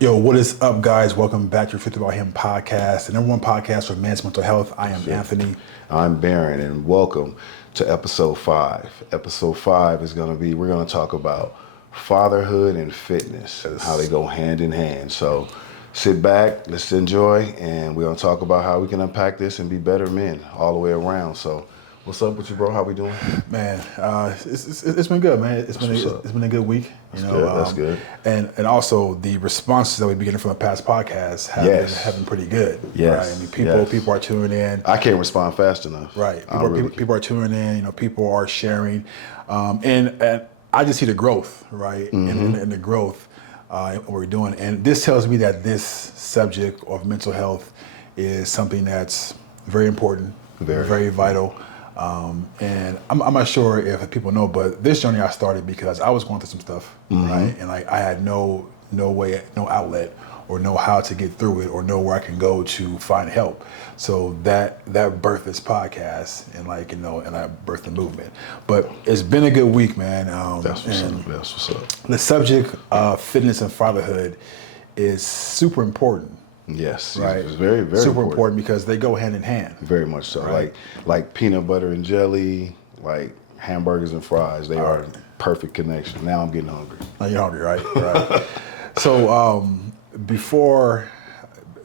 Yo, what is up, guys? Welcome back to your Truth About Him podcast, the number one podcast for men's mental health. I am Anthony. I'm Barron, and welcome to episode 5. Episode 5 is going to be, we're going to talk about fatherhood and fitness, and how they go hand in hand. So sit back, let's enjoy, and we're going to talk about how we can unpack this and be better men all the way around. So what's up with you, bro? How we doing? Man, it's been good, man. It's been a good week. That's good. And also the responses that we've been getting from the past podcasts have been pretty good. Yes. Right? I mean, people are tuning in. I can't respond fast enough. Right. People are tuning in. People are sharing, and I just see the growth, right? In the growth what we're doing, and this tells me that this subject of mental health is something that's very important, very vital. And I'm not sure if people know, but this journey I started because I was going through some stuff, right? And like I had no way, no outlet, or know how to get through it, or know where I can go to find help. So that birthed this podcast, and and I birthed the movement. But it's been a good week, man. That's what's up. The subject of fitness and fatherhood is super important. Yes, right. It's very, very super important because they go hand in hand. Very much so. Right. Like peanut butter and jelly, like hamburgers and fries. They are perfect connection. Now I'm getting hungry. Now you're hungry, right? Right. So before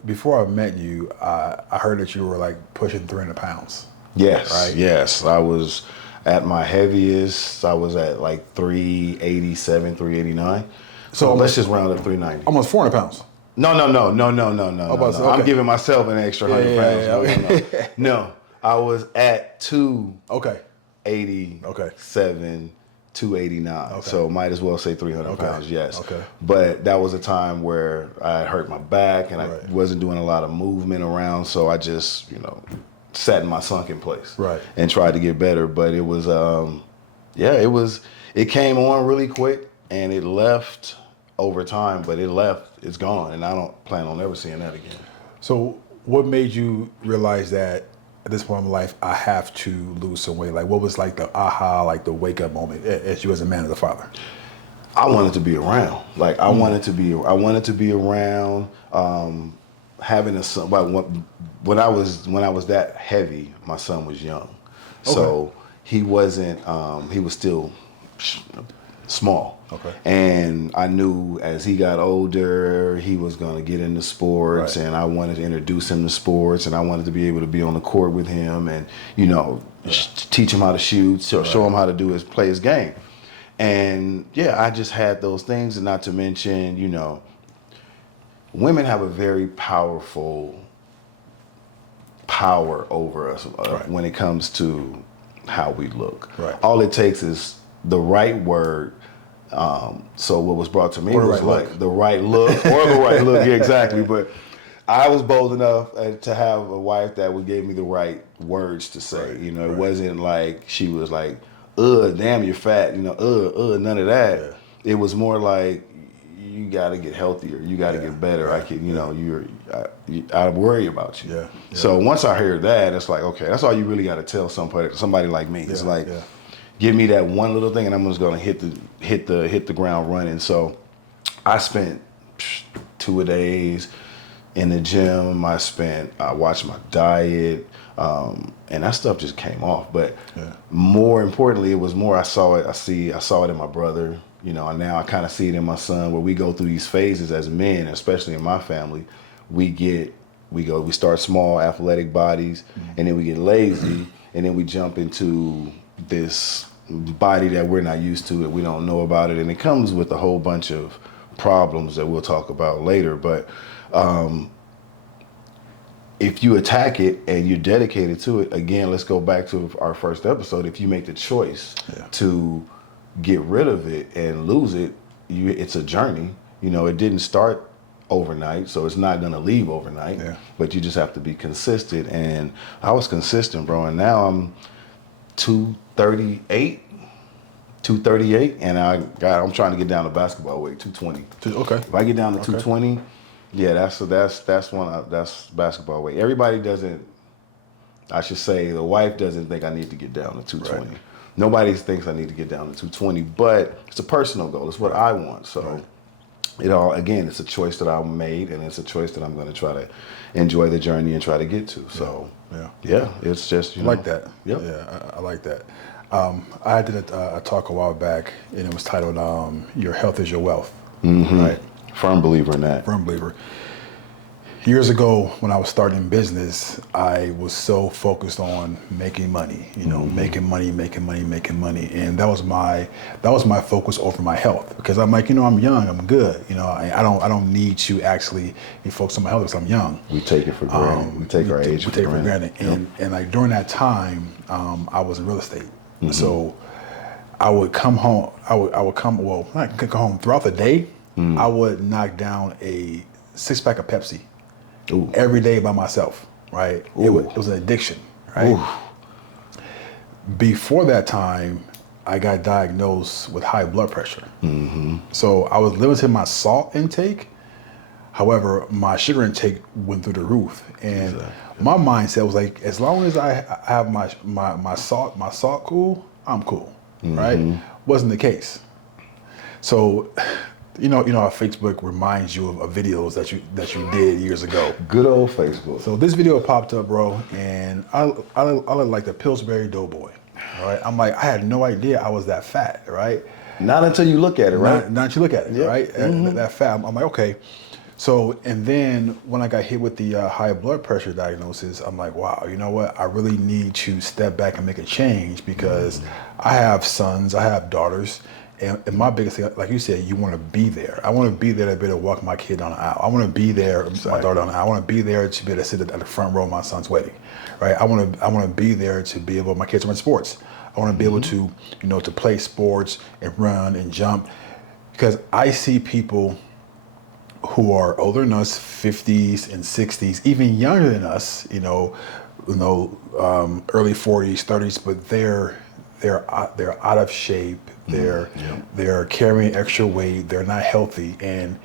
I met you, I heard that you were like pushing 300 pounds. Yes. Right? Yes. I was at my heaviest. I was at like 387, 389. So let's just round up 390. Almost 400 pounds. No. Okay. I'm giving myself an extra 100 pounds. Yeah. No, I was at 287, 289. Okay. So might as well say 300 pounds, yes. Okay. But that was a time where I hurt my back and I Right. wasn't doing a lot of movement around. So I just, sat in my sunken place. Right. And tried to get better. But it was, it came on really quick and it left over time, but it's gone, and I don't plan on ever seeing that again. So what made you realize that at this point in life, I have to lose some weight? Like what was like the aha, like the wake up moment as you as a man, as a father? I wanted to be around. Like I wanted to be around, having a son. But when I was that heavy, my son was young. So he wasn't, he was still small. Okay. And I knew as he got older, he was going to get into sports, Right. and I wanted to introduce him to sports, and I wanted to be able to be on the court with him and, teach him how to shoot, show him how to play his game. And I just had those things, and not to mention, women have a very powerful power over us when it comes to how we look. Right. All it takes is the right word. So what was brought to me was like the right look or the right look. Yeah, exactly. But I was bold enough to have a wife that would give me the right words to say. Right. It wasn't like she was like, damn, you're fat. None of that. Yeah. It was more like, you got to get healthier. You got to get better. I can, I worry about you. Yeah. So once I heard that, it's like, okay, that's all you really got to tell somebody like me. It's like, give me that one little thing, and I'm just gonna hit the ground running. So I spent 2 days in the gym. I watched my diet, and that stuff just came off. But more importantly, it was more I saw it in my brother. And now I kind of see it in my son, where we go through these phases as men, especially in my family. We start small, athletic bodies, and then we get lazy, and then we jump into this body that we're not used to, that we don't know about it, and it comes with a whole bunch of problems that we'll talk about later. But if you attack it and you're dedicated to it, again, let's go back to our first episode. If you make the choice to get rid of it and lose it, it's a journey. It didn't start overnight, so it's not going to leave overnight. But you just have to be consistent, and I was consistent, bro, and now I'm 238, and I'm trying to get down to basketball weight, 220. Okay. If I get down to 220, that's basketball weight. Everybody doesn't. I should say the wife doesn't think I need to get down to 220. Right. Nobody thinks I need to get down to 220, but it's a personal goal. It's what I want. So It's a choice that I made, and it's a choice that I'm going to try to enjoy the journey and try to get to. So, it's just, I like that. Yep. Yeah, I like that. I did a talk a while back, and it was titled "Your Health is Your Wealth." Right? Firm believer in that. Firm believer. Years ago, when I was starting business, I was so focused on making money, making money, and that was my focus over my health, because I'm like, I'm young, I'm good, I don't need to actually be focused on my health because I'm young. We take it for granted. We take our age for granted. And like during that time, I was in real estate, so I would come home. Not come home throughout the day. I would knock down a 6-pack of Pepsi. Ooh. Every day by myself, right? It was an addiction, right? Ooh. Before that time, I got diagnosed with high blood pressure. So I was limiting my salt intake. However, my sugar intake went through the roof, and my mindset was like, as long as I have my salt cool, I'm cool, right? Wasn't the case. So. You know how Facebook reminds you of videos that you did years ago. Good old Facebook. So this video popped up, bro, and I look like the Pillsbury Doughboy. All right, I'm like, I had no idea I was that fat, right? Not until you look at it, right? Not until you look at it, right? That fat. I'm like, okay. So, and then when I got hit with the high blood pressure diagnosis, I'm like, wow, you know what? I really need to step back and make a change, because I have sons, I have daughters. And my biggest thing, like you said, you want to be there. I want to be there to be able to walk my kid down the aisle. I want to be there, my daughter down the aisle. I want to be there to be able to sit at the front row of my son's wedding, right? I want to be there to be able, my kids run sports. I want to be able to, to play sports and run and jump, because I see people who are older than us, 50s and 60s, even younger than us, early 40s, 30s, but they're out of shape. They're carrying extra weight. They're not healthy. And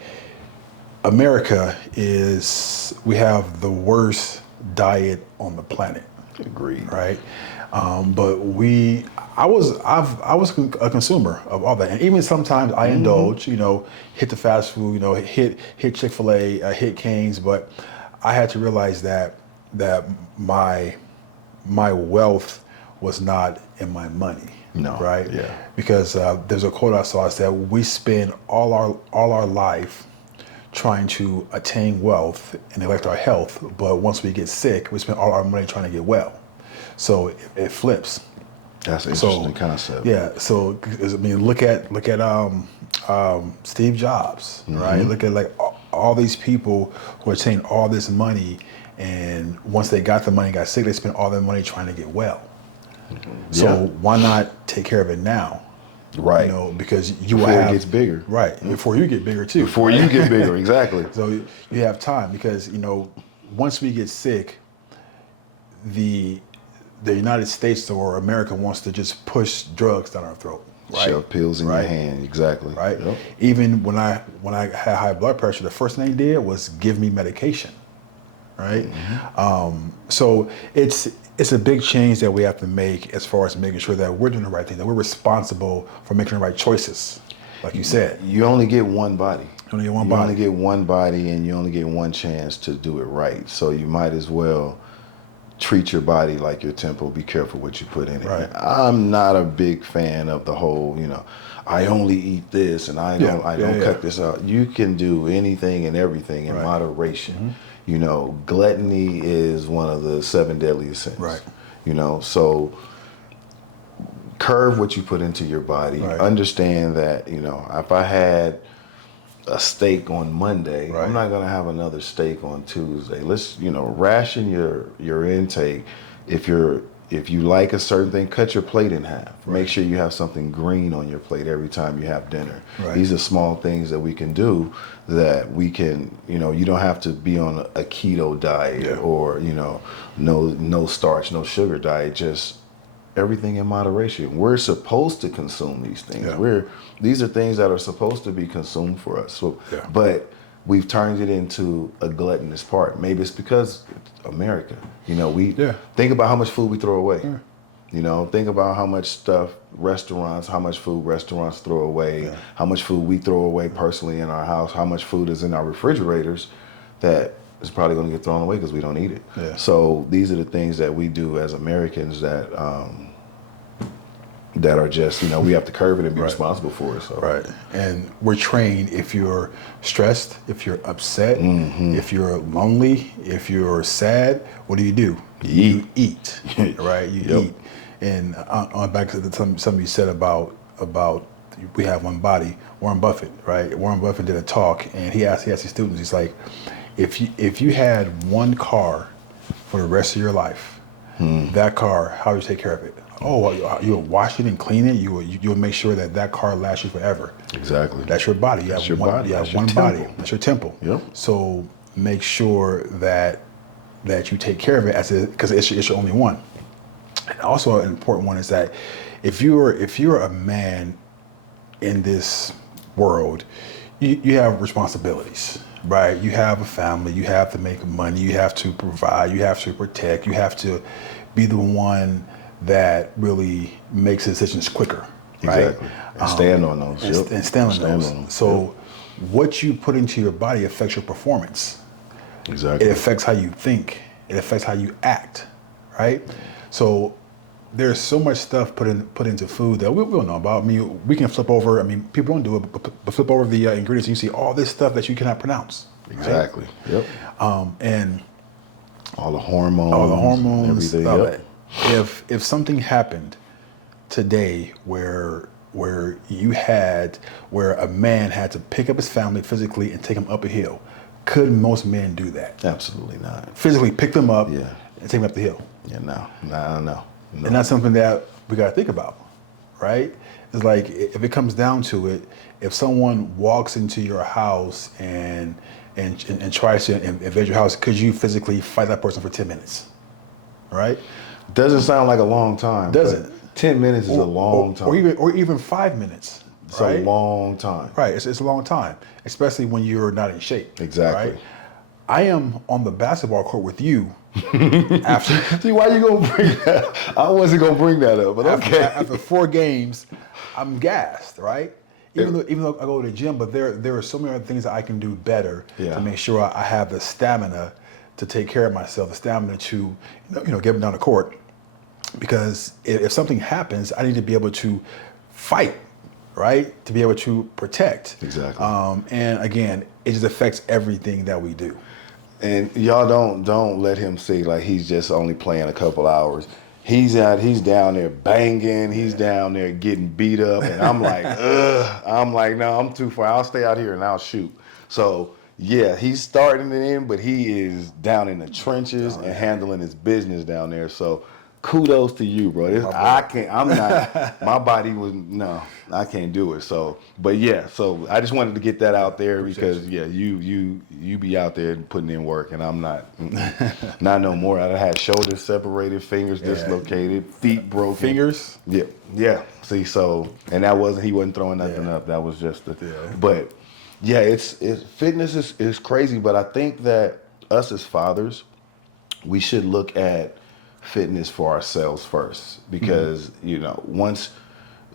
America we have the worst diet on the planet. Agreed. Right. But I was a consumer of all that, and even sometimes I indulge. Hit the fast food. Hit Chick-fil-A, hit Cane's. But I had to realize that my wealth was not in my money. No. Right? Yeah. Because there's a quote I saw that said, we spend all our life trying to attain wealth and neglect our health, but once we get sick, we spend all our money trying to get well. So it flips. That's an interesting concept. Yeah. So look at Steve Jobs, right? Look at like all these people who attain all this money, and once they got the money, got sick, they spent all their money trying to get well. So why not take care of it now? Right. Because before it gets bigger. Right. Before you get bigger too. Before you get bigger, exactly. So you have time, because once we get sick, the United States or America wants to just push drugs down our throat. Right? Shove pills in your hand, exactly. Right. Yep. Even when I had high blood pressure, the first thing they did was give me medication. Right. So it's a big change that we have to make, as far as making sure that we're doing the right thing, that we're responsible for making the right choices. Like you said, you only get one body. You only get one body, and you only get one chance to do it right. So you might as well treat your body like your temple. Be careful what you put in it. Right. I'm not a big fan of the whole, I only eat this and I don't cut this out. You can do anything and everything in moderation. Gluttony is one of the 7 deadliest sins. Right. So curve what you put into your body. Right. Understand that, if I had a steak on Monday, I'm not going to have another steak on Tuesday. Let's, ration your intake. If you like a certain thing, cut your plate in half. Right. Make sure you have something green on your plate every time you have dinner. Right. These are small things that we can do that we can, you don't have to be on a keto diet or, no starch, no sugar diet, just everything in moderation. We're supposed to consume these things. Yeah. These are things that are supposed to be consumed for us. So, but we've turned it into a gluttonous part. Maybe it's because it's America. We think about how much food we throw away. You know, think about how much stuff how much food restaurants throw away, how much food we throw away personally in our house, how much food is in our refrigerators that is probably going to get thrown away because we don't eat it. Yeah. So these are the things that we do as Americans that are just, we have to curb it and be responsible for it. So. Right. And we're trained, if you're stressed, if you're upset, if you're lonely, if you're sad, what do? You eat, right? You eat. And on back to something you said about we have one body, Warren Buffett, right? Warren Buffett did a talk, and he asked his students, he's like, if you had one car for the rest of your life, that car, how would you take care of it? Oh, you would wash it and clean it. You would make sure that car lasts you forever. Exactly. That's your body. You have one body. That's your temple. Yep. So make sure that you take care of it because it's your only one. And also an important one is that if you're a man in this world, you have responsibilities, right? You have a family. You have to make money. You have to provide. You have to protect. You have to be the one that really makes decisions quicker, right? Exactly. And stand on those. And stand on those. So what you put into your body affects your performance. Exactly. It affects how you think. It affects how you act, right? So there's so much stuff put into food that we don't know about. I mean, we can flip over. I mean, people don't do it, but flip over the ingredients, and you see all this stuff that you cannot pronounce. Exactly. Right? Yep. And all the hormones, everything. Yep. If something happened today where a man had to pick up his family physically and take them up a hill, could most men do that? Absolutely not. Physically pick them up and take them up the hill. Yeah, no. And that's something that we got to think about, right? It's like, if it comes down to it, if someone walks into your house and tries to invade your house, could you physically fight that person for 10 minutes, right? Doesn't sound like a long time. Does it? 10 minutes is a long time. Or even 5 minutes. It's a long time. Right, it's a long time, especially when you're not in shape. Exactly. Right? I am on the basketball court with you after. See, why you gonna bring that up? I wasn't gonna bring that up, but okay. After 4 games, I'm gassed, right? Even though I go to the gym, but there are so many other things that I can do better to make sure I have the stamina to take care of myself, the stamina to get down the court. Because if something happens, I need to be able to fight, right? To be able to protect. Exactly. And again, it just affects everything that we do. And y'all don't let him see like he's just only playing a couple hours. He's down there banging, he's down there getting beat up, and I'm like, ugh. I'm like, no, I'm too far. I'll stay out here and I'll shoot. So yeah, he's starting it in, but he is down in the trenches and handling his business down there. So kudos to you, bro. My body I can't do it. So, but yeah, so I just wanted to get that out there because you be out there putting in work, and I'm not no more. I had shoulders separated, fingers dislocated, feet broken. Fingers? Yeah. See, so, and he wasn't throwing nothing up. That was just but yeah, it's fitness is crazy, but I think that us as fathers, we should look at fitness for ourselves first, because once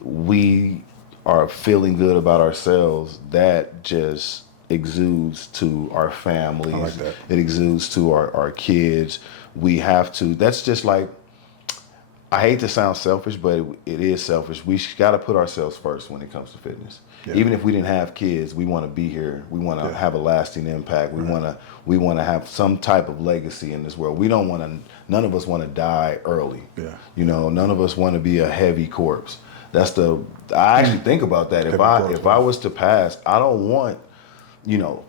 we are feeling good about ourselves, that just exudes to our families. I like that. It exudes to our kids. We have to. That's just like, I hate to sound selfish, but it is selfish. We got to put ourselves first when it comes to fitness. Yeah. Even if we didn't have kids, we want to be here. We want to have a lasting impact. We want to have some type of legacy in this world. None of us want to die early. Yeah. None of us want to be a heavy corpse. I actually think about that. If I was to pass, I don't want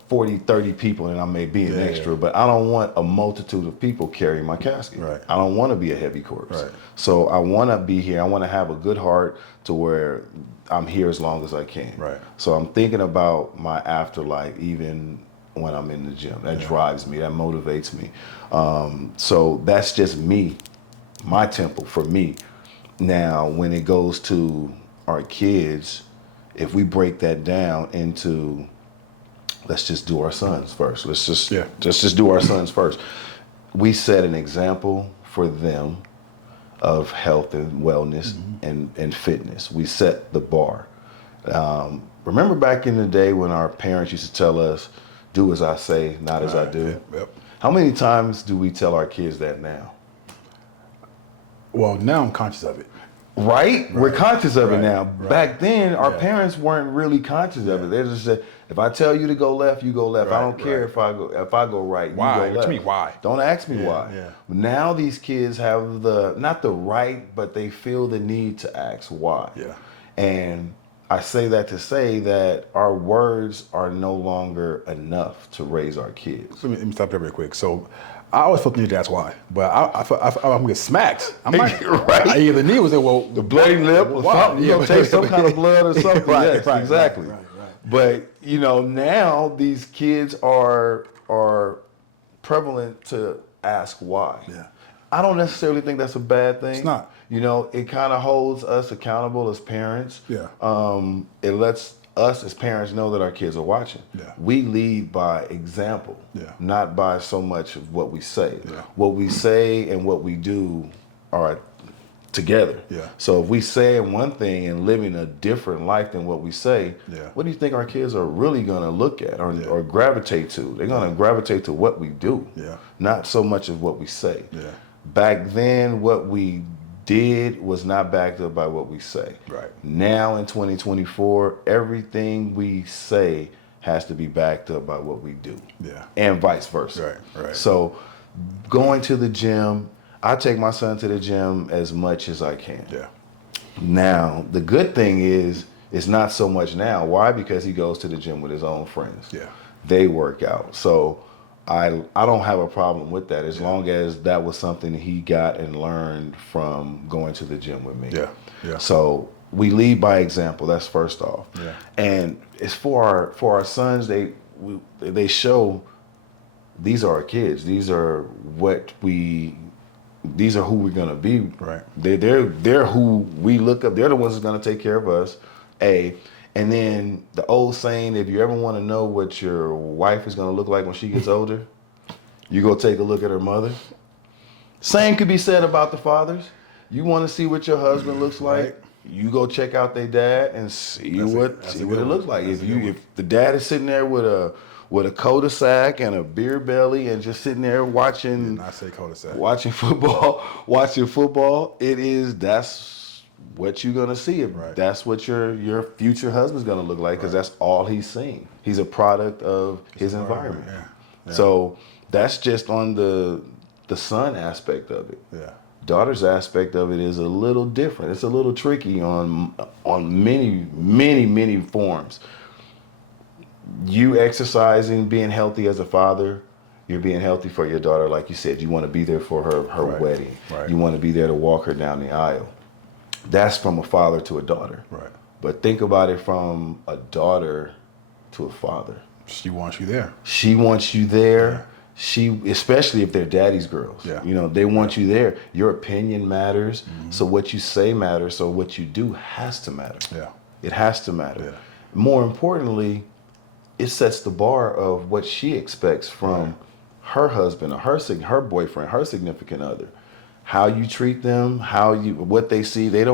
40, 30 people, and I may be an extra, but I don't want a multitude of people carrying my casket. Right. I don't want to be a heavy corpse. Right. So I want to be here. I want to have a good heart to where I'm here as long as I can. Right. So I'm thinking about my afterlife, even when I'm in the gym. That drives me. That motivates me. So that's just me, my temple for me. Now, when it goes to our kids, if we break that down into, let's just do our sons first. Let's just do our sons first. We set an example for them of health and wellness and fitness. We set the bar. Remember back in the day when our parents used to tell us, do as I say, not as I do? Yep. How many times do we tell our kids that now? Well, now I'm conscious of it. Right? We're conscious of it now. Right. Back then, our parents weren't really conscious of it. They just said, if I tell you to go left, you go left. I don't care if I go right, you go left. What you mean, why? Don't ask me why. Yeah. Now these kids have not the right, but they feel the need to ask why. Yeah. And I say that to say that our words are no longer enough to raise our kids. Let me stop there real quick. So I always felt the need to ask why, but I'm gonna get smacked. I'm like, right? I either need was say, well, the bloody lip or something. You gonna taste some kind of blood or something. Yes, exactly. Right. But now these kids are prevalent to ask why. Yeah. I don't necessarily think that's a bad thing. It's not. It kind of holds us accountable as parents. Yeah. It lets us as parents know that our kids are watching. Yeah. We lead by example, not by so much of what we say. Yeah. What we say and what we do are together. Yeah. So if we say one thing and living a different life than what we say, what do you think our kids are really going to look at or gravitate to? They're going to gravitate to what we do, not so much of what we say. Yeah. Back then, what we did was not backed up by what we say. Right. Now in 2024, everything we say has to be backed up by what we do. Yeah. And vice versa. Right. So going to the gym, I take my son to the gym as much as I can. Yeah. Now, the good thing is, it's not so much now. Why? Because he goes to the gym with his own friends. Yeah. They work out. So I don't have a problem with that as long as that was something he got and learned from going to the gym with me. Yeah. So we lead by example. That's first off. Yeah. And it's for our sons. They show these are our kids. These are who we're gonna be. Right. They're who we look up. They're the ones that's gonna take care of us. And then the old saying, if you ever want to know what your wife is going to look like when she gets older, you go take a look at her mother. Same could be said about the fathers. You want to see what your husband looks like, you go check out their dad and see what it looks like. If the dad is sitting there with a cul-de-sac and a beer belly and just sitting there watching, I say cul-de-sac. watching football, that's what you're gonna see. Right. That's what your future husband's gonna look like, because that's all he's seen. He's a product of his environment. Yeah. So that's just on the son aspect of it. Yeah. Daughter's aspect of it is a little different. It's a little tricky on many forms. You exercising, being healthy as a father, you're being healthy for your daughter. Like you said, you want to be there for her wedding. Right. You want to be there to walk her down the aisle. That's from a father to a daughter. Right. But think about it from a daughter to a father. She wants you there. She wants you there. Yeah. Especially if they're daddy's girls. Yeah. They want you there. Your opinion matters. Mm-hmm. So what you say matters. So what you do has to matter. Yeah. It has to matter. Yeah. More importantly, it sets the bar of what she expects from her husband or her boyfriend, her significant other. How you treat them, what they see. They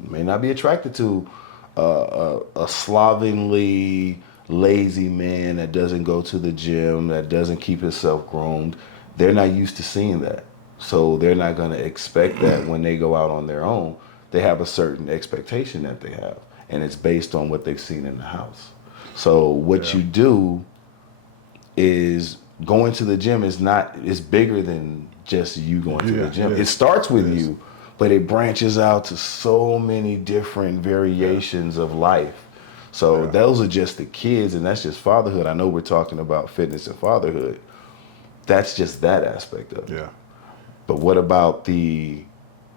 may not be attracted to a slovenly, lazy man that doesn't go to the gym, that doesn't keep himself groomed. They're not used to seeing that. So they're not going to expect that when they go out on their own. They have a certain expectation that they have, and it's based on what they've seen in the house. So what you do is going to the gym is bigger than just you going to the gym. It starts with you, but it branches out to so many different variations of life. So those are just the kids, and that's just fatherhood. I know we're talking about fitness and fatherhood. That's just that aspect of it. Yeah. But what about the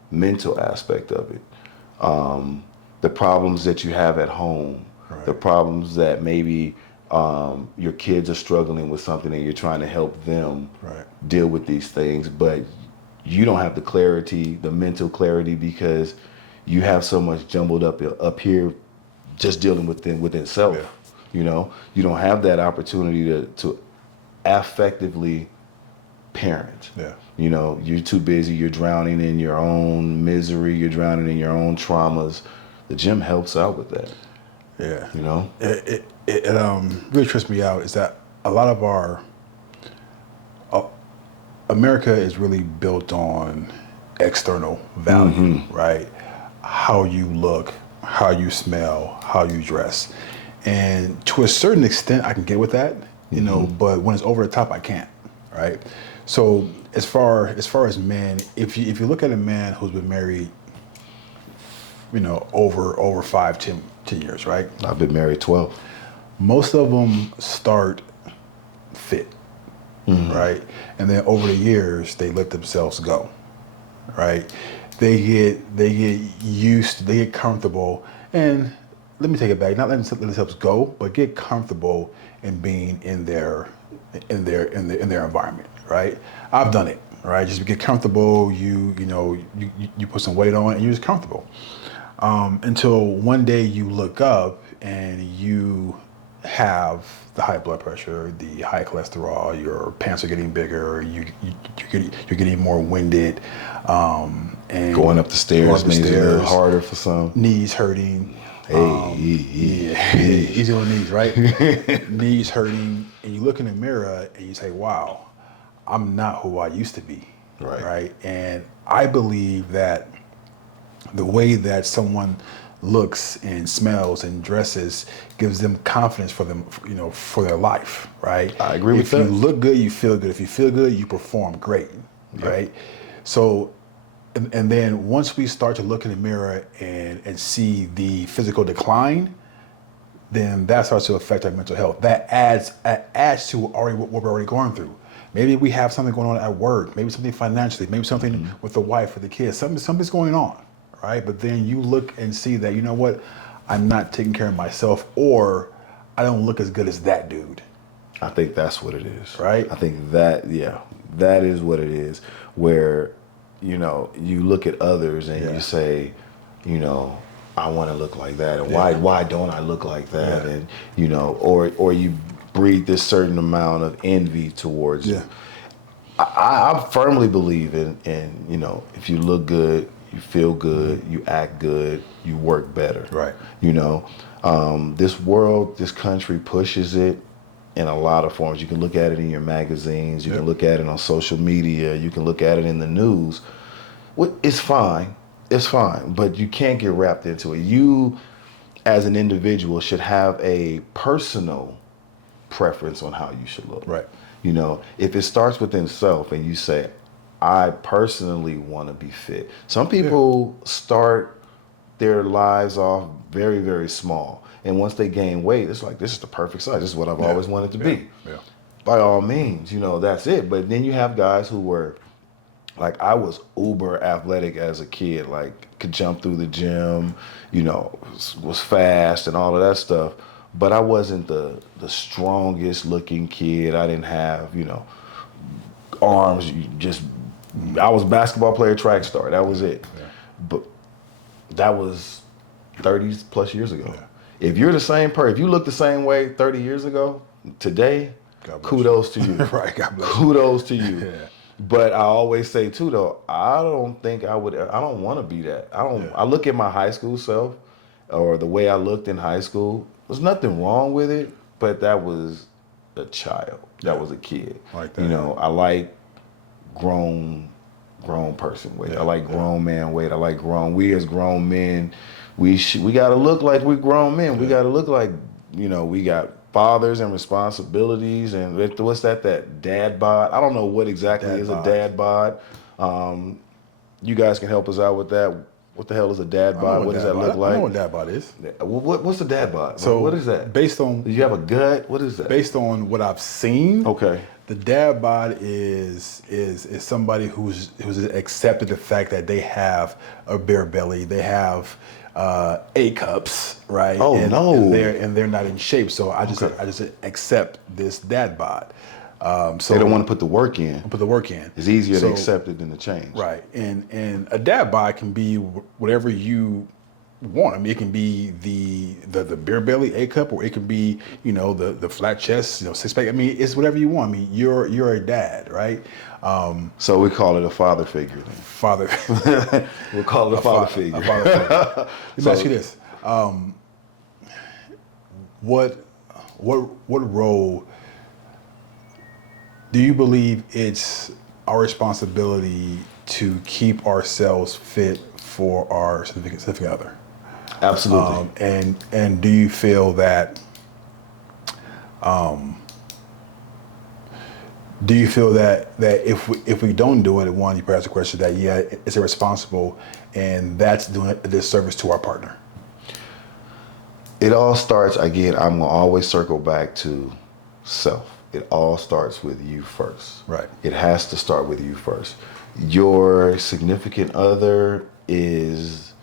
mental aspect of it? The problems that you have at home, the problems that maybe your kids are struggling with something and you're trying to help them deal with these things, but you don't have the clarity, the mental clarity, because you have so much jumbled up here just dealing within self. You don't have that opportunity to affectively parent. Yeah. You know, you're too busy. You're drowning in your own misery. You're drowning in your own traumas. The gym helps out with that. Yeah. You know? It really trips me out is that a lot of our America is really built on external value, right? How you look, how you smell, how you dress. And to a certain extent, I can get with that, you know, but when it's over the top, I can't, right? So as far as men, if you look at a man who's been married, you know, over 10 years, right? I've been married 12. Most of them start fit, right? And then over the years, they let themselves go, right? They get used, they get comfortable, and let me take it back. Not let themselves go, but get comfortable in being in their environment, right? I've done it, right? Just get comfortable. You put some weight on, and you're just comfortable. Until one day you look up and you have the high blood pressure, the high cholesterol, your pants are getting bigger, you're getting more winded, and Going up the stairs makes it a little harder for some. knees hurting. Yeah. Easy on the knees, right? Knees hurting, and you look in the mirror and you say, "Wow, I'm not who I used to be." Right? And I believe that the way that someone looks and smells and dresses gives them confidence for them, you know, for their life, right? I agree with that. If you look good, you feel good. If you feel good, you perform great, right? So, and then once we start to look in the mirror and see the physical decline, then that starts to affect our mental health. That adds to what we're already going through. Maybe we have something going on at work, maybe something financially, maybe something with the wife or the kids. Something's going on, right? But then you look and see that, you know what, I'm not taking care of myself, or I don't look as good as that dude. I think that's what it is. Right? I think that is what it is. Where, you know, you look at others and you say, you know, I want to look like that, and why don't I look like that? And you know, or you breed this certain amount of envy towards you. I firmly believe in, you know, if you look good, you feel good, you act good, you work better. Right. You know, this world, this country pushes it in a lot of forms. You can look at it in your magazines, you can look at it on social media, you can look at it in the news. It's fine. It's fine, but you can't get wrapped into it. You, as an individual, should have a personal preference on how you should look. Right. You know, if it starts within self and you say, I personally want to be fit. Some people start their lives off very, very small. And once they gain weight, it's like, this is the perfect size. This is what I've always wanted to be. Yeah. By all means, you know, that's it. But then you have guys who were, like, I was uber athletic as a kid, like could jump through the gym, you know, was fast and all of that stuff. But I wasn't the strongest looking kid. I didn't have, you know, arms. I was a basketball player, track star. That was it. Yeah. But that was 30 plus years ago. Yeah. If you're the same person, if you look the same way 30 years ago, today, kudos to you. Right, God bless kudos to you. Yeah. But I always say too, though, I don't want to be that. I look at my high school self, or the way I looked in high school. There's nothing wrong with it, but that was a child. That was a kid. Like that. You know, I like grown person weight. I like grown man weight. I like we as grown men, we got to look like we're grown men. We got to look like, you know, we got fathers and responsibilities, and what's that dad bod? I don't know what exactly is a dad bod. You guys can help us out with that. What the hell is a dad bod? What does that look like? I know what dad bod is. What's a dad bod? So what is that? Based on, do you have a gut? What is that? Based on what I've seen, okay, the dad bod is somebody who's accepted the fact that they have a bare belly, they have A cups, right? Oh, no. And they're not in shape. So I just accept this dad bod. So they don't want to put the work in. Put the work in. It's easier to accept it than to change. Right. And a dad bod can be whatever you want. I mean, it can be the beer belly A cup, or it can be, you know, the flat chest, you know, six pack. I mean, it's whatever you want. I mean, you're a dad, right? So we call it a father figure then. Father. We'll call it a father figure. A father figure. Let me ask you this: what role do you believe it's our responsibility to keep ourselves fit for our significant other? Absolutely. And do you feel that if we don't do it, one, you perhaps a question that it's irresponsible, and that's doing a disservice to our partner. It all starts, again, I'm gonna always circle back to self. It all starts with you first. Right. It has to start with you first. Your significant other is,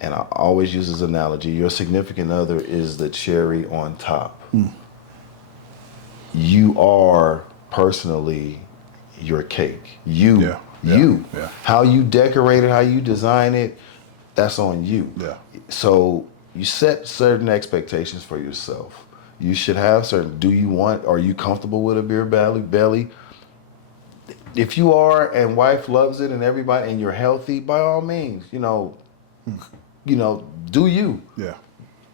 and I always use this analogy, your significant other is the cherry on top. You are personally your cake. You. How you decorate it, how you design it, that's on you. Yeah. So you set certain expectations for yourself. You should have certain, are you comfortable with a beer belly? If you are, and wife loves it, and everybody, and you're healthy, by all means, do you. Yeah.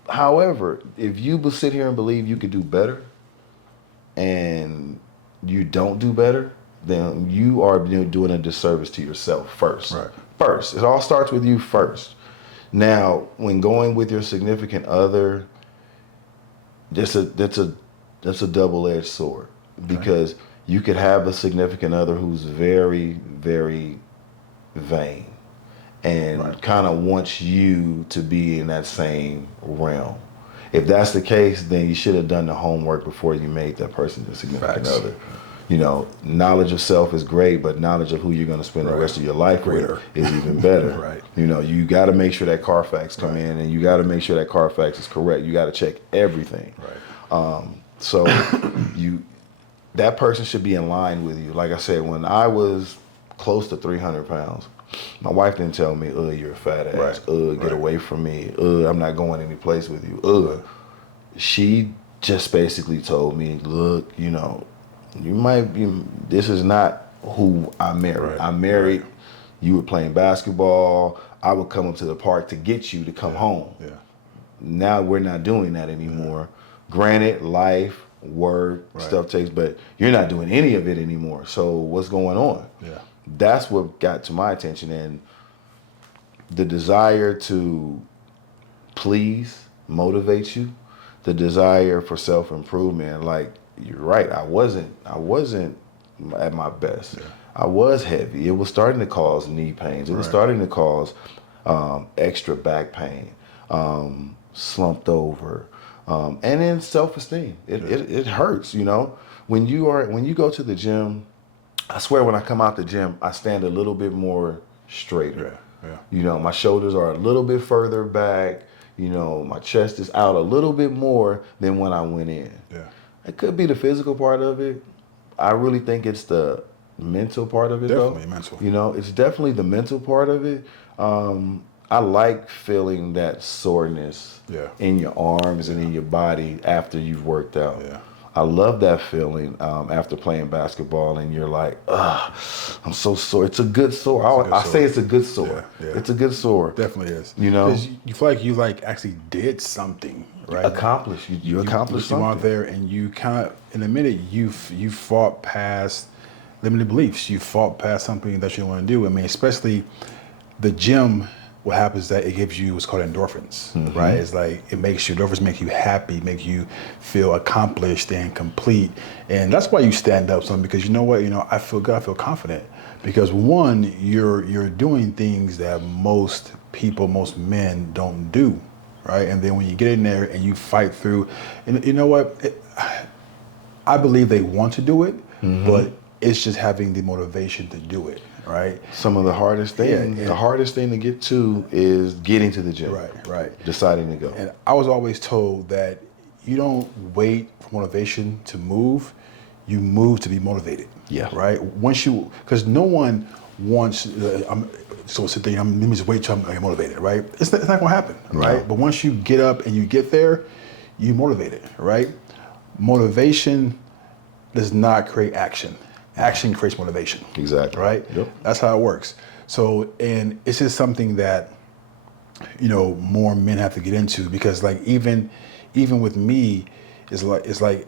However, if you sit here and believe you could do better, and you don't do better, then you are doing a disservice to yourself first. Right. First, it all starts with you first. Now, when going with your significant other, that's a double-edged sword, because you could have a significant other who's very, very vain and kind of wants you to be in that same realm. If that's the case, then you should have done the homework before you made that person your significant other. Knowledge of self is great, but knowledge of who you're going to spend the rest of your life with is even better. Right. You got to make sure that Carfax come in, and you got to make sure that Carfax is correct. You got to check everything. Right. So that person should be in line with you. Like I said, when I was close to 300 pounds, my wife didn't tell me, you're a fat ass. Get away from me. I'm not going any place with you. She just basically told me, look, you might be, this is not who I married. Right. I married, you were playing basketball. I would come up to the park to get you to come home. Yeah. Now we're not doing that anymore. Granted, life, work, stuff takes, but you're not doing any of it anymore. So what's going on? Yeah. That's what got to my attention, and the desire to please motivates you. The desire for self-improvement, like, you're right. I wasn't at my best. Yeah. I was heavy. It was starting to cause knee pains. It was starting to cause extra back pain, slumped over, and then self-esteem. It hurts. When you go to the gym, I swear when I come out the gym, I stand a little bit more straighter. Yeah. My shoulders are a little bit further back. My chest is out a little bit more than when I went in. Yeah. It could be the physical part of it. I really think it's the mental part of it, definitely though. Mental. It's definitely the mental part of it. I like feeling that soreness in your arms and in your body after you've worked out. Yeah. I love that feeling after playing basketball, and you're like, I'm so sore. It's a good sore. I say it's a good sore. Yeah. It's a good sore. Definitely is. Because you feel like you actually did something, right? Accomplished. You accomplished something. You out there, and you kind of, in a minute, you fought past limited beliefs. You fought past something that you don't want to do. I mean, especially the gym. What happens is that it gives you what's called endorphins, right? It's like endorphins make you happy, make you feel accomplished and complete, and that's why you stand up something, because you know what, I feel good, I feel confident, because one, you're doing things that most men don't do, right? And then when you get in there and you fight through, and you know what, I believe they want to do it, but it's just having the motivation to do it. Right. Some of the hardest thing, the hardest thing to get to is getting to the gym. Right. Deciding to go. And I was always told that you don't wait for motivation to move. you move to be motivated. Yeah. Right. Because no one wants. So sit there. Let me just wait till I'm motivated. Right. It's not going to happen. Right. No. But once you get up and you get there, you motivated. Right. Motivation does not create action. Action creates motivation. Exactly. Right. Yep. That's how it works. So, and it's just something that, more men have to get into, because like even with me, it's like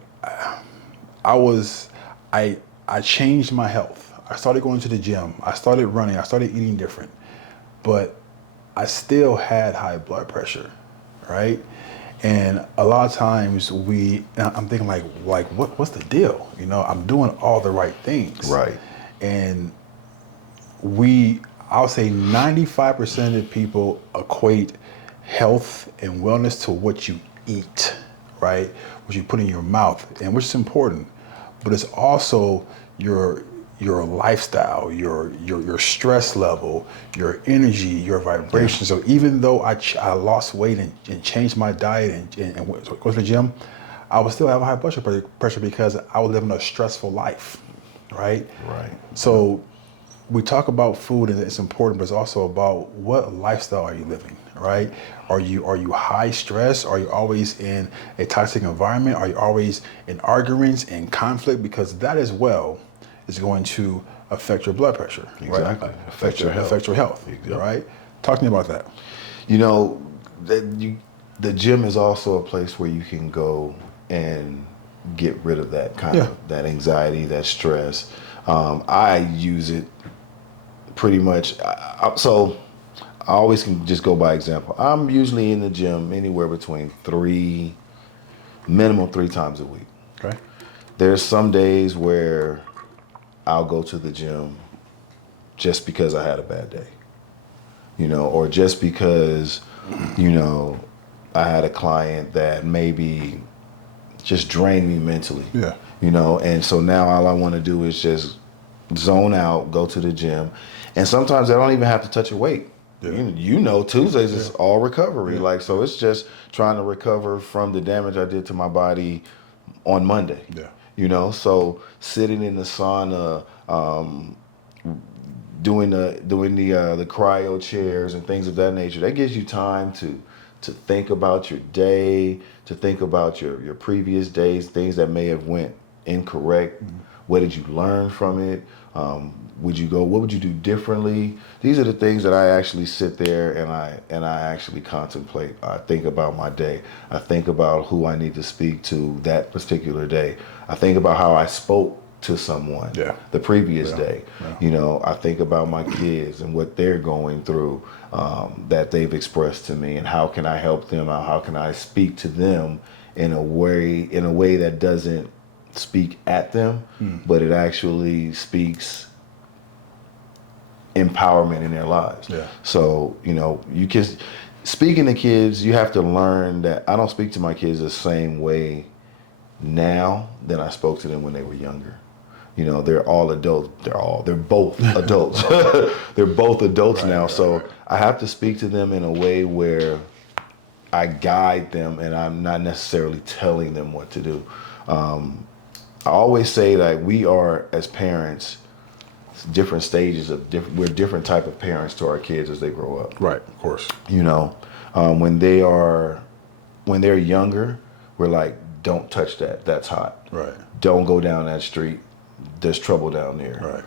I changed my health. I started going to the gym. I started running. I started eating different, but I still had high blood pressure, right? And a lot of times I'm thinking like what's the deal? I'm doing all the right things, Right. and I'll say 95% of people equate health and wellness to what you eat, right? What you put in your mouth, and which is important, but it's also your lifestyle, your stress level, your energy, your vibration. So even though I lost weight and changed my diet and went to the gym, I would still have high blood pressure because I was living a stressful life, right? Right. So we talk about food and it's important, but it's also about what lifestyle are you living, right? Are you high stress? Are you always in a toxic environment? Are you always in arguments and conflict? Because that as well is going to affect your blood pressure, Exactly. right? Affect your health. Affect your health, Yep. right? Talk to me about that. The gym is also a place where you can go and get rid of that kind of that anxiety, that stress. I use it pretty much. So I always can just go by example. I'm usually in the gym anywhere between minimum three times a week. Okay. There's some days where I'll go to the gym just because I had a bad day, or just because, I had a client that maybe just drained me mentally. Yeah. And so now all I want to do is just zone out, go to the gym. And sometimes I don't even have to touch a weight. Yeah. Tuesdays is all recovery. So it's just trying to recover from the damage I did to my body on Monday. Yeah. So sitting in the sauna, doing the cryo chairs and things of that nature, that gives you time to think about your day, to think about your previous days, things that may have went incorrect. Mm-hmm. What did you learn from it? What would you do differently? These are the things that I actually sit there and I actually contemplate. I think about my day. I think about who I need to speak to that particular day. I think about how I spoke to someone the previous day. Yeah. I think about my kids and what they're going through, that they've expressed to me, and how can I help them out? How can I speak to them in a way that doesn't speak at them, but it actually speaks empowerment in their lives. Yeah. So, you can, speaking to kids, you have to learn that I don't speak to my kids the same way now than I spoke to them when they were younger. They're all adults. They're both adults. They're both adults now. Right, so right. I have to speak to them in a way where I guide them and I'm not necessarily telling them what to do. I always say that we are, as parents, different stages of we're different type of parents to our kids as they grow up. Right, of course. When they're younger, we're like, don't touch that. That's hot. Right. Don't go down that street. There's trouble down there. Right.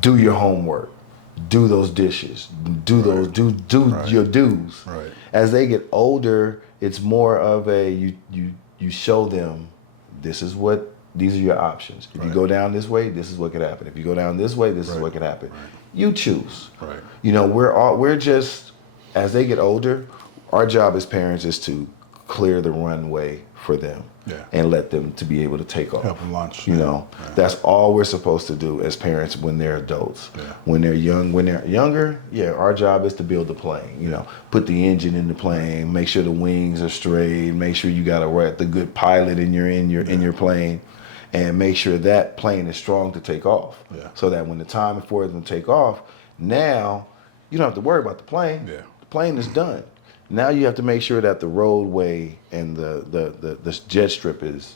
Do your homework. Do those dishes. Do those. Do right. Your dues. Right. As they get older, it's more of a you show them these are your options. If you go down this way, this is what could happen. If you go down this way, this is what could happen. Right. You choose. Right. We're just, as they get older, our job as parents is to clear the runway for them and let them to be able to take off. Help them launch. That's all we're supposed to do as parents when they're adults. Yeah. When they're younger, our job is to build the plane. Put the engine in the plane, make sure the wings are straight, make sure you got the good pilot in your plane, and make sure that plane is strong to take off. Yeah. So that when the time for them to take off, now you don't have to worry about the plane. Yeah. The plane is done. Now you have to make sure that the roadway and the jet strip is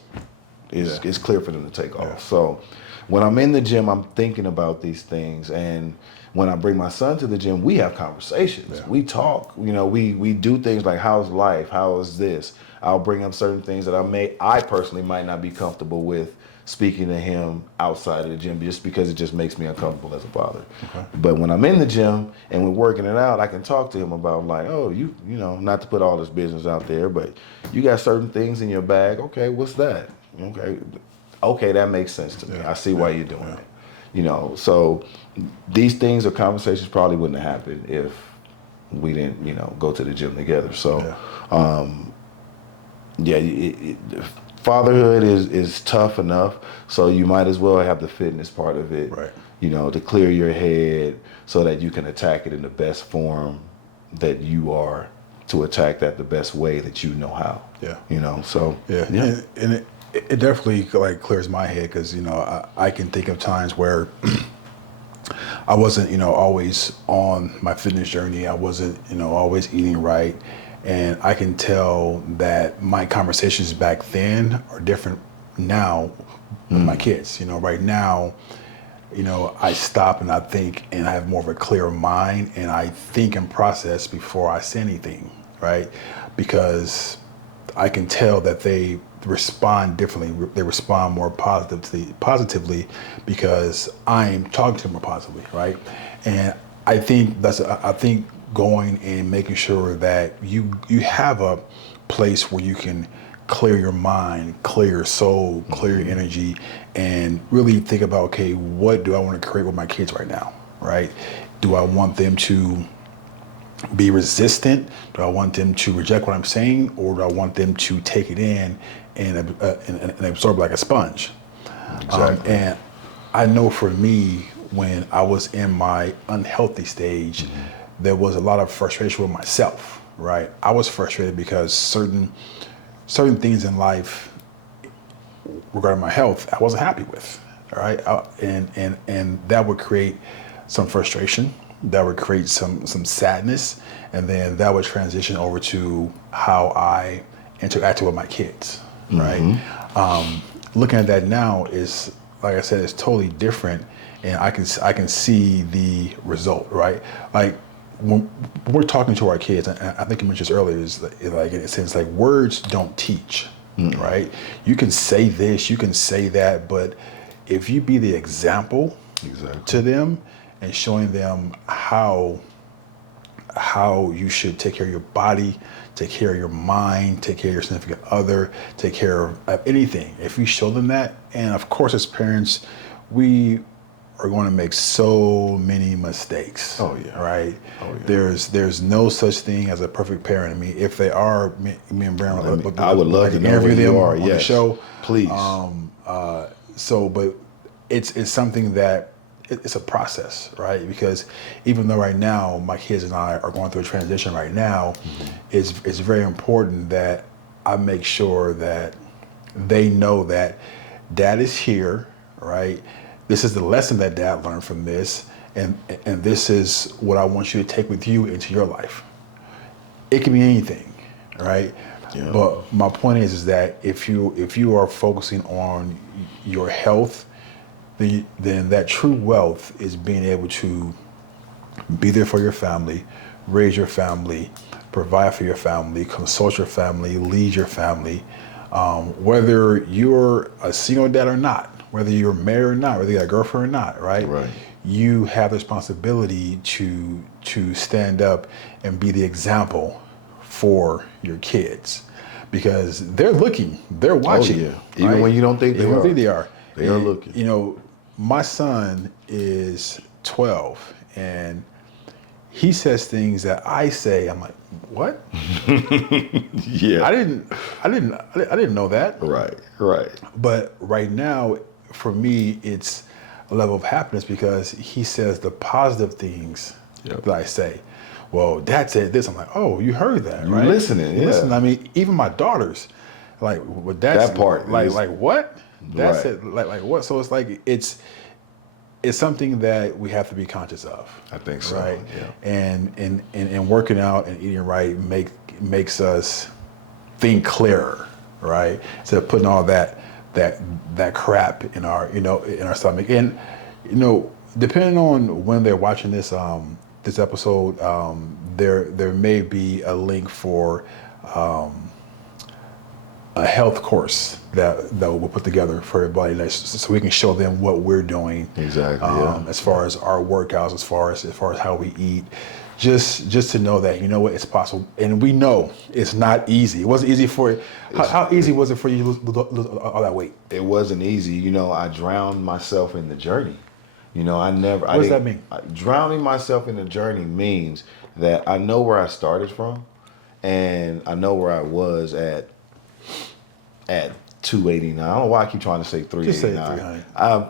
it's clear for them to take off. So when I'm in the gym, I'm thinking about these things, and when I bring my son to the gym, we have conversations. Yeah. We talk. You know, we do things like, how's life? How is this? I'll bring up certain things that I personally might not be comfortable with speaking to him outside of the gym, just because it just makes me uncomfortable as a father. Okay. But when I'm in the gym and we're working it out, I can talk to him about, like, oh, you know, not to put all this business out there, but you got certain things in your bag. Okay, what's that? Okay, that makes sense to me. I see why you're doing it. You know, so these things or conversations probably wouldn't have happened if we didn't, you know, go to the gym together. So, fatherhood is tough enough, so you might as well have the fitness part of it, Right. you know, to clear your head so that you can attack it in the best form that you are, to attack that the best way that you know how. Yeah. You know, so. Yeah. And it definitely like clears my head, because, you know, I can think of times where I wasn't, you know, always on my fitness journey. I wasn't, you know, always eating right. And I can tell that my conversations back then are different now with my kids. You know, right now, you know, I stop and I think, and I have more of a clear mind, and I think and process before I say anything, right? Because I can tell that they respond differently. They respond more positively because I'm talking to them more positively, right? And I think going and making sure that you have a place where you can clear your mind, clear your soul, clear your energy, and really think about, okay, what do I want to create with my kids right now, right? Do I want them to be resistant? Do I want them to reject what I'm saying, or do I want them to take it in and absorb like a sponge? Exactly. And I know for me, when I was in my unhealthy stage, there was a lot of frustration with myself, right? I was frustrated because certain things in life regarding my health, I wasn't happy with, all right? And that would create some frustration, that would create some sadness, and then that would transition over to how I interacted with my kids, right? Looking at that now is, like I said, it's totally different, and I can see the result, right? Like when we're talking to our kids, and I think you mentioned this earlier, is like in a sense, like words don't teach, right? You can say this, you can say that, but if you be the example to them and showing them how you should take care of your body, take care of your mind, take care of your significant other, take care of anything. If you show them that, and of course as parents, we are going to make so many mistakes. Oh yeah. Right? Oh yeah. There's no such thing as a perfect parent. I mean, if they are, me and Barron, I would love to know interview where them you are. on Yes. the show. Please. But it's something that it's a process, right? Because even though right now my kids and I are going through a transition right now, it's very important that I make sure that they know that Dad is here, right? This is the lesson that Dad learned from this, and this is what I want you to take with you into your life. It can be anything, right? Yeah. But my point is that if you are focusing on your health, then that true wealth is being able to be there for your family, raise your family, provide for your family, consult your family, lead your family, whether you're a single dad or not, whether you're married or not, whether you got a girlfriend or not, right? Right. You have the responsibility to stand up and be the example for your kids, because they're looking, they're watching. Oh, yeah. Even when you don't think they Even are. when you don't think they are. They are looking. You know, my son is 12, and he says things that I say, I'm like, what? Yeah. I didn't know that. Right. But right now, for me, it's a level of happiness because he says the positive things that I say. Well, Dad said this. I'm like, oh, you heard that, You right? listening, You yeah. listen. I mean, even my daughters, like, what Dad That said, part like, is- like what? Dad Right. said, like what? So it's like it's something that we have to be conscious of. I think so, Right. yeah. And working out and eating right makes us think clearer, right? Instead of putting all that that crap in our in our stomach. And depending on when they're watching this episode, there may be a link for a health course that we'll put together for everybody, so we can show them what we're doing Exactly. as far as our workouts, as far as how we eat, just to know that it's possible. And we know it's not easy. It wasn't easy for you. How easy was it for you to lose all that weight? It wasn't easy. I drowned myself in the journey. I never. What does that mean? Drowning myself in the journey means that I know where I started from, and I know where I was at 289. I don't know why I keep trying to say 389. Just say 300. I'm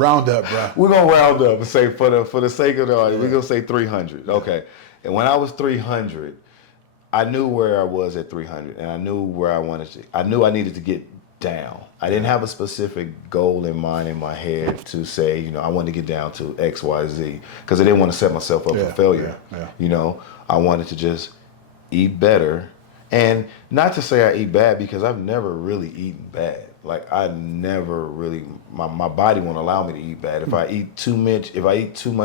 round up, bro. We're gonna round up and say for the sake of the audience, we're gonna say 300. Okay. And when I was 300, I knew where I was at 300, and I knew where I wanted to. I knew I needed to get down. I didn't have a specific goal in mind in my head to say, I wanted to get down to X, Y, Z, because I didn't want to set myself up for failure. Yeah. I wanted to just eat better. And not to say I eat bad, because I've never really eaten bad. Like, I never really, my body won't allow me to eat bad. If I eat too much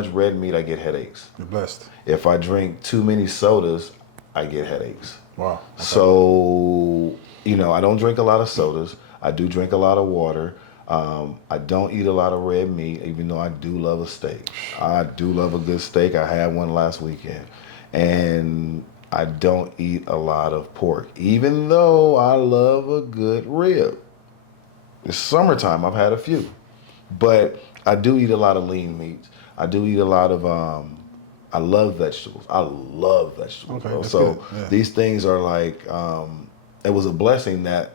red meat, I get headaches. You're blessed. If I drink too many sodas, I get headaches. Wow. Okay. So, I don't drink a lot of sodas. I do drink a lot of water. I don't eat a lot of red meat, even though I do love a steak. I do love a good steak. I had one last weekend. And I don't eat a lot of pork, even though I love a good rib. It's summertime, I've had a few. But I do eat a lot of lean meats. I do eat a lot of, I love vegetables. I love vegetables. Okay, So these things are like, it was a blessing that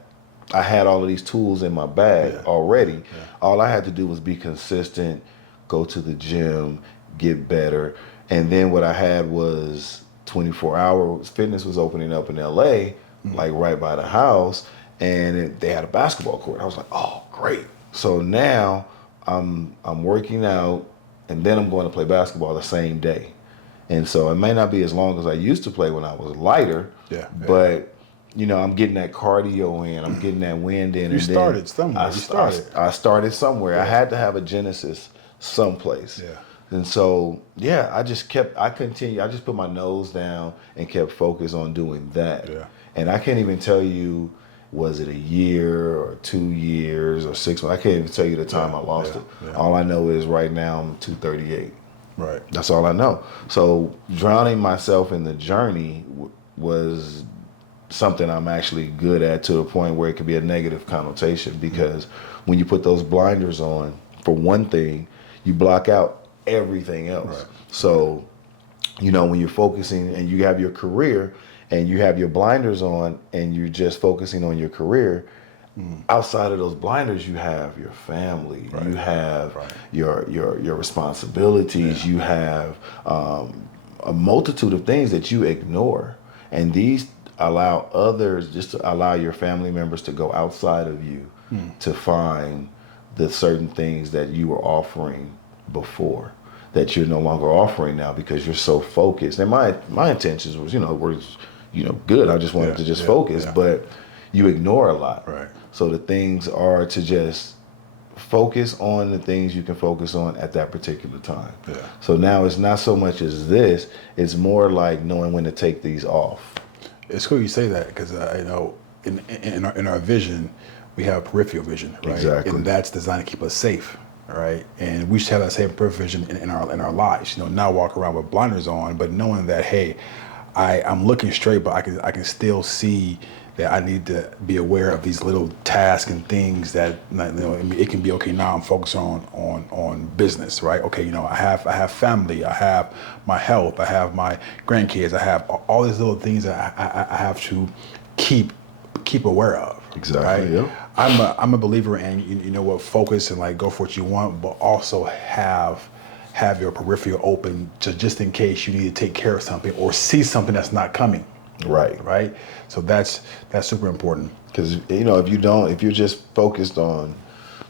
I had all of these tools in my bag already. Yeah. All I had to do was be consistent, go to the gym, get better. And then what I had was 24-hour fitness was opening up in LA, like right by the house, and they had a basketball court. I was like, oh, great. So now I'm working out, and then I'm going to play basketball the same day. And so it may not be as long as I used to play when I was lighter, but I'm getting that cardio in, I'm getting that wind in. You started somewhere. I started somewhere. Yeah. I had to have a genesis someplace. Yeah. And so, I just put my nose down and kept focused on doing that. Yeah. And I can't even tell you, was it a year or 2 years or 6 months? I can't even tell you the time I lost it. Yeah. All I know is right now I'm 238. Right. That's all I know. So drowning myself in the journey was something I'm actually good at, to the point where it could be a negative connotation, because when you put those blinders on, for one thing, you block out everything else. Right. So, when you're focusing and you have your career and you have your blinders on and you're just focusing on your career, outside of those blinders, you have your family, you have your responsibilities, you have a multitude of things that you ignore. And these allow your family members to go outside of you to find the certain things that you were offering before, that you're no longer offering now, because you're so focused. And my intentions was, were good. I just wanted to just focus, but you ignore a lot. Right. So the things are to just focus on the things you can focus on at that particular time. Yeah. So now it's not so much as this, it's more like knowing when to take these off. It's cool you say that, because in our vision, we have peripheral vision, right? Exactly. And that's designed to keep us safe, right? And we should have that same peripheral vision in our lives. Not walk around with blinders on, but knowing that, hey, I'm looking straight, but I can still see that I need to be aware of these little tasks and things that, it can be, okay, now I'm focused on business, right? Okay, I have family, I have my health, I have my grandkids, I have all these little things that I have to keep aware of. Exactly. Right? Yeah. I'm a believer in, focus and like go for what you want, but also have your peripheral open just in case you need to take care of something or see something that's not coming. Right. So that's super important. Because if you're just focused on,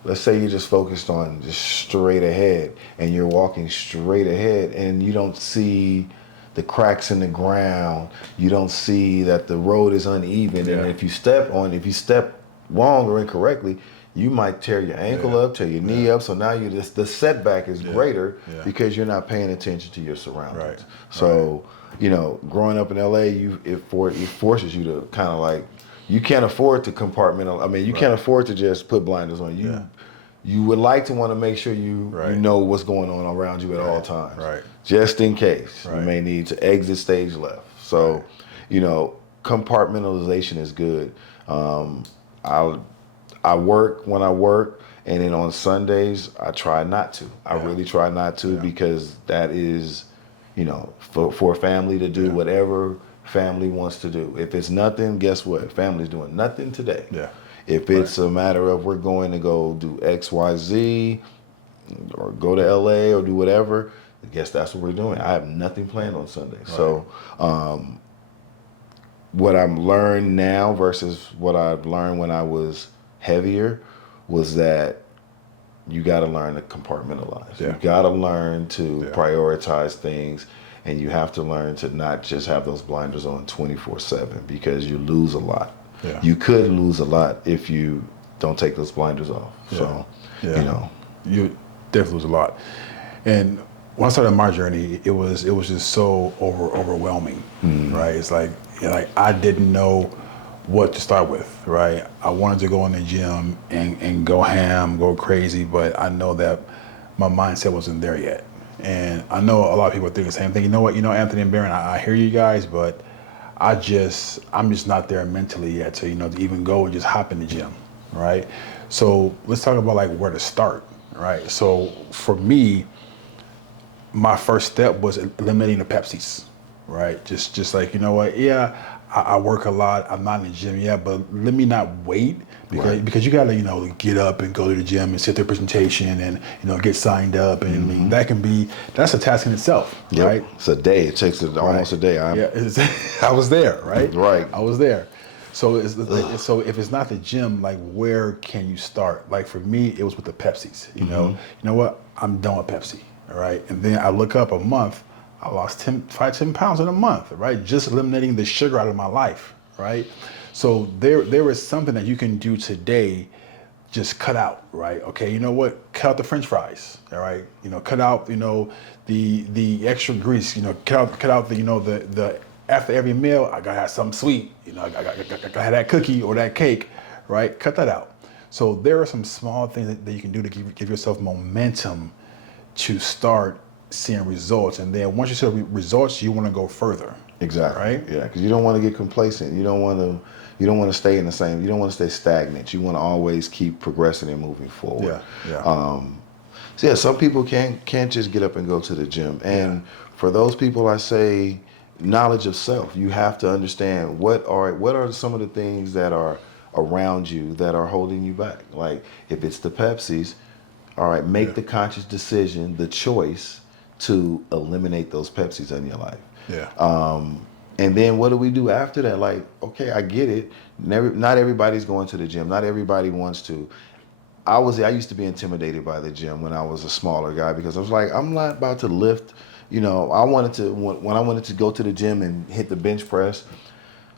let's say you're just focused on just straight ahead, and you're walking straight ahead, and you don't see the cracks in the ground, you don't see that the road is uneven, and if you step wrong or incorrectly, you might tear your ankle up, tear your knee up. So now the setback is greater because you're not paying attention to your surroundings. Right. So, growing up in LA, it forces you to kind of like, you can't afford to compartmentalize. I mean, you can't afford to just put blinders on. You would like to want to make sure you know what's going on around you at all times. Right. Just in case you may need to exit stage left. So, compartmentalization is good. I work when I work, and then on Sundays I try not to. I really try not to because that is, for a family to do whatever family wants to do. If it's nothing, guess what? Family's doing nothing today. Yeah. If it's a matter of we're going to go do X, Y, Z, or go to LA or do whatever, I guess that's what we're doing. I have nothing planned on Sunday. Right. So what I'm learned now versus what I've learned when I was heavier was that you got to learn to compartmentalize. You got to learn to prioritize things, and you have to learn to not just have those blinders on 24/7 because you lose a lot. Yeah. You could lose a lot if you don't take those blinders off. Yeah. So, you definitely lose a lot. And when I started my journey, it was just so overwhelming, right? It's like I didn't know what to start with, right? I wanted to go in the gym and go ham, go crazy, but I know that my mindset wasn't there yet. And I know a lot of people think the same thing. You know what? Anthony and Barron, I hear you guys, but I'm just not there mentally yet to even go and just hop in the gym, right? So let's talk about like where to start, right? So for me, my first step was eliminating the Pepsis, right? Just like, I work a lot. I'm not in the gym yet, but let me not wait because you gotta get up and go to the gym and sit through a presentation and get signed up, and I mean that's a task in itself, right? It's a day. It takes almost a day. I was there, right? Right. I was there. So so if it's not the gym, like where can you start? Like for me, it was with the Pepsis. You know what? I'm done with Pepsi. All right, and then I look up a month. I lost 10 pounds in a month, right? Just eliminating the sugar out of my life, right? So there is something that you can do today, just cut out, right? Okay, you know what? Cut out the French fries, all right? Cut out, the extra grease, cut out the after every meal, I gotta have something sweet, I gotta have that cookie or that cake, right? Cut that out. So there are some small things that you can do to give yourself momentum to start seeing results, and then once you see results, you want to go further. Exactly. Right? Yeah, because you don't want to get complacent. You don't want to stay in the same. You don't want to stay stagnant. You want to always keep progressing and moving forward. So some people can't just get up and go to the gym. And for those people, I say knowledge of self. You have to understand what are some of the things that are around you that are holding you back. Like if it's the Pepsis, all right, make the conscious decision, the choice to eliminate those Pepsis in your life. And then what do we do after that? Like, okay, I get it. Not everybody's going to the gym. Not everybody wants to. I used to be intimidated by the gym when I was a smaller guy because I was like, I'm not about to lift. When I wanted to go to the gym and hit the bench press,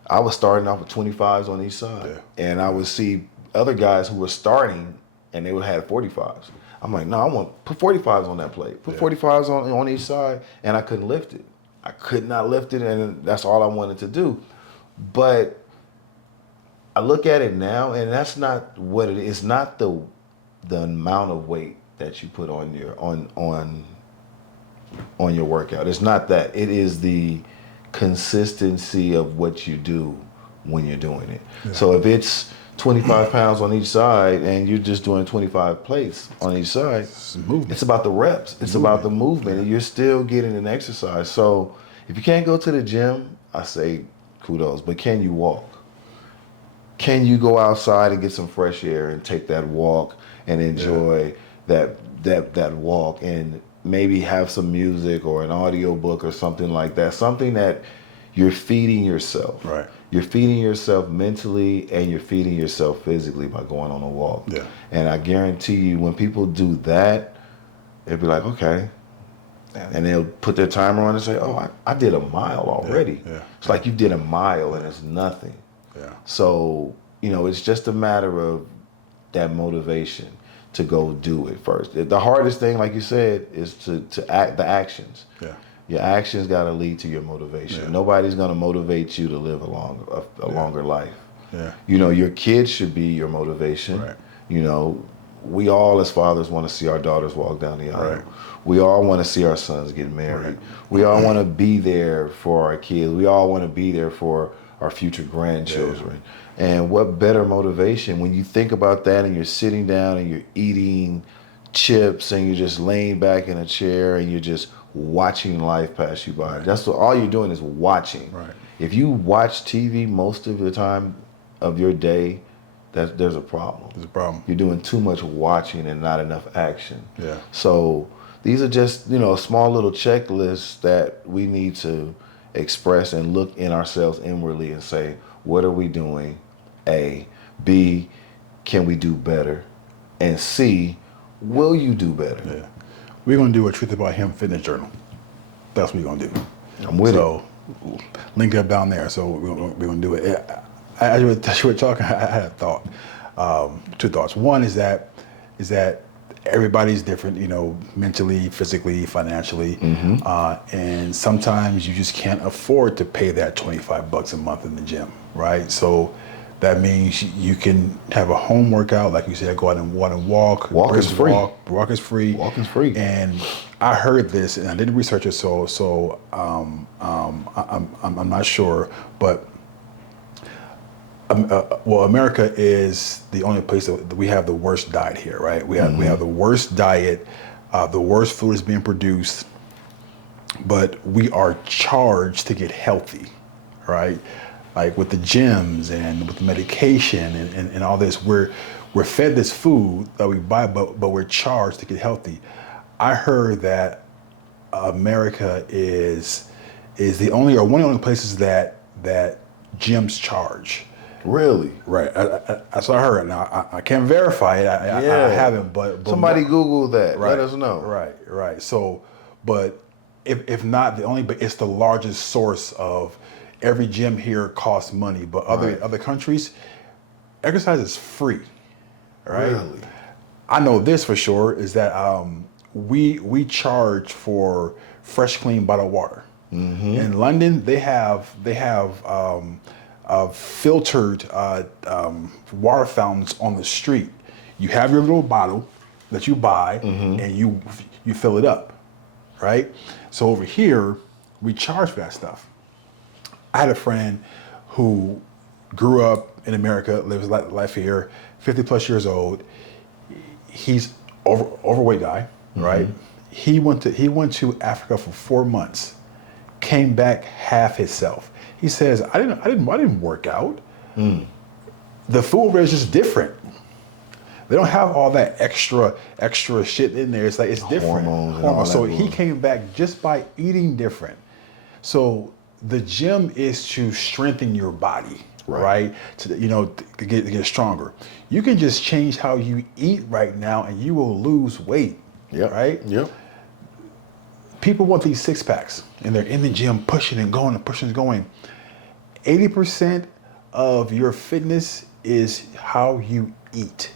I was starting off with 25s on each side. And I would see other guys who were starting and they would have 45s. I'm like, no, I want put 45s on that plate. Put 45s on each side, and I couldn't lift it. I could not lift it, and that's all I wanted to do. But I look at it now, and that's not what it is. It's not the amount of weight that you put on your workout. It's not that. It is the consistency of what you do when you're doing it. So if it's 25 pounds on each side and you're just doing 25 plates on each side, it's about the reps. It's about the movement, and you're still getting an exercise. So if you can't go to the gym, I say kudos, but can you walk? Can you go outside and get some fresh air and take that walk and enjoy that walk and maybe have some music or an audio book or something like that, something that you're feeding yourself. Right. You're feeding yourself mentally and you're feeding yourself physically by going on a walk. And I guarantee you when people do that, they'll be like, okay. And they'll put their timer on and say, oh, I did a mile already. It's like you did a mile and it's nothing. So it's just a matter of that motivation to go do it first. The hardest thing, like you said, is to act the actions. Yeah. Your actions got to lead to your motivation. Yeah. Nobody's going to motivate you to live a longer life. Yeah. Your kids should be your motivation. Right. We all as fathers want to see our daughters walk down the aisle. Right. We all want to see our sons get married. Right. We all want to be there for our kids. We all want to be there for our future grandchildren. Yeah. And what better motivation when you think about that and you're sitting down and you're eating chips and you're just laying back in a chair and you're just watching life pass you by. Right. That's all you're doing is watching. Right. If you watch TV most of the time of your day, there's a problem. There's a problem. You're doing too much watching and not enough action. Yeah. So these are just, small little checklists that we need to express and look in ourselves inwardly and say, what are we doing? A. B, can we do better? And C, will you do better? Yeah. We're going to do a Truth About Him fitness journal. That's what we're going to do. I'm with it. So link up down there. So we're going to do it. As you were talking, I had a thought, two thoughts. One is that everybody's different, mentally, physically, financially. Mm-hmm. And sometimes you just can't afford to pay that $25 a month in the gym, right? So that means you can have a home workout, like you said, go out and walk. Walk is free. Walk is free. Walk is free. And I heard this, and I didn't research it, so I'm not sure, but America is the only place that we have the worst diet here, right? We have the worst diet, the worst food is being produced, but we are charged to get healthy, right? Like with the gyms and with the medication and all this, we're fed this food that we buy, but we're charged to get healthy. I heard that America is the only or one of the only places that gyms charge. Really? Right. That's what I heard. Now I can't verify it. I haven't, but somebody Google that. Right, let us know. Right. So, but if not but it's the largest source of every gym here costs money. But other countries, exercise is free. Right. Really? I know this for sure is that we charge for fresh, clean bottled water. Mm-hmm. In London, they have filtered water fountains on the street. You have your little bottle that you buy, and you fill it up, right? So over here, we charge for that stuff. I had a friend who grew up in America, lives life here, 50 plus years old. He's overweight guy, right? He went to Africa for 4 months, came back half himself. He says, I didn't work out. The food over there is just different. They don't have all that extra shit in there. It's like it's different. Hormones and all so that he came back just by eating different. So the gym is to strengthen your body, right? To get stronger. You can just change how you eat right now, and you will lose weight. Yep. Right. Yep. People want these six packs, and they're in the gym pushing and going and pushing and going. 80% of your fitness is how you eat.